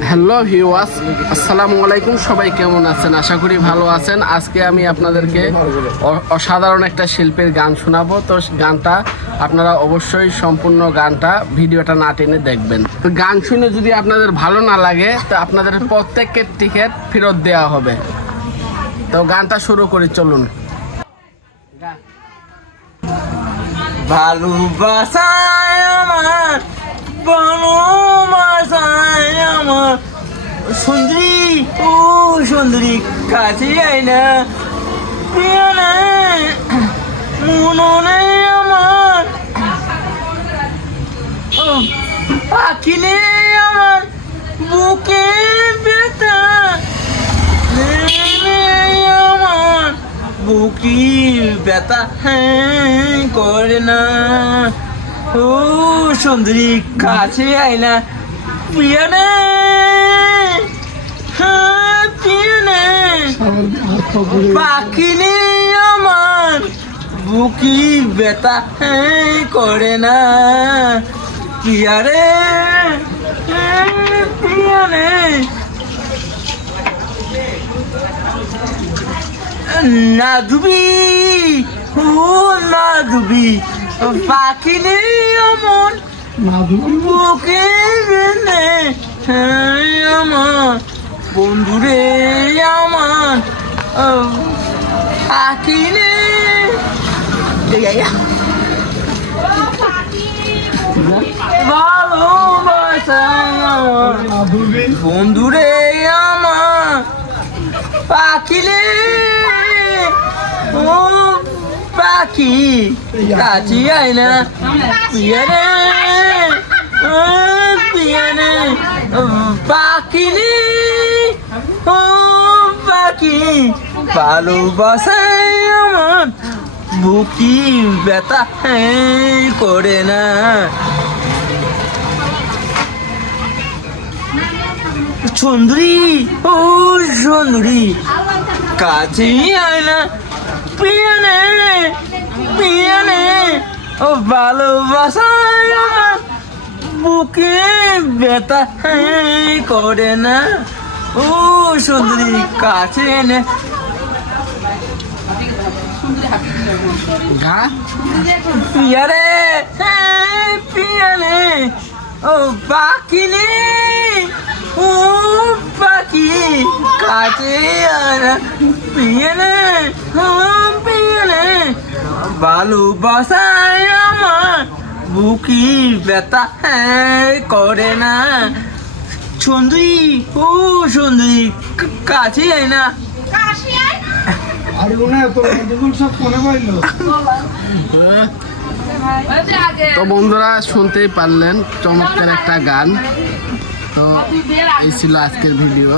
Hello viewers, আসসালামু আলাইকুম। সবাই কেমন আছেন? আশা করি ভালো আছেন। আজকে আমি আপনাদেরকে অসাধারণ একটা শিল্পীর গান শোনাবো। তো গানটা আপনারা অবশ্যই সম্পূর্ণ গানটা ভিডিওটা না টেনে দেখবেন। গান শুনে যদি আপনাদের ভালো না লাগে তো আপনাদের প্রত্যেকের টিকিট ফেরত দেওয়া হবে। তো গানটা শুরু করি, চলুন। ভালোবাসায় আমার, ভালোবাসায় আমার সুন্দরী, ও সুন্দরী কাছে যাই না, প্রিয় নেই মনো নেই আমার, পাখি নেই আমার বুকে ব্যথা নেই আমার, বুকি ব্যথা হ্যাঁ করে না, ও সুন্দরী কাছে আয় না, প্রিয় নেই হ্যাঁ প্রিয় নেই, পাখি নেই আমার বুকি ব্যথা হ্যাঁ করে না, প্রিয়া রে প্রিয় নেই না ডুবি, ও না ডুবি, পাখি নেই আমার বুকে নেই আমার, বন্ধুরে আমার পাখি নেই, ভালোবাসায় আমার বন্ধুরে আমার, পাখি নেই ও পাখি কাছে আয় না, প্রিয় রে প্রিয় নে, পাখি নেই ও পাখি ভালোবাসায় আমার বুকি ব্যথা করে না, সুন্দরী ও সুন্দরী কাছে আয় না, প্রিয় নে প্রিয় নে, ও ভালোবাসায় আমার বুকে ব্যথা করে না, ও সুন্দরী কাছে নে, প্রিয় রে প্রিয় নে, ও পাখি নে ও পাখি কাছে আনা, প্রিয় নে প্রিয় নে, ভালোবাসায় আমার বুকি ব্যথা করে না, সুন্দরী ও সুন্দরী কাছে আয় না, তো বন্ধুরা শুনতেই পারলেন চমৎকার একটা গান। তো এই ছিল আজকের ভিডিও।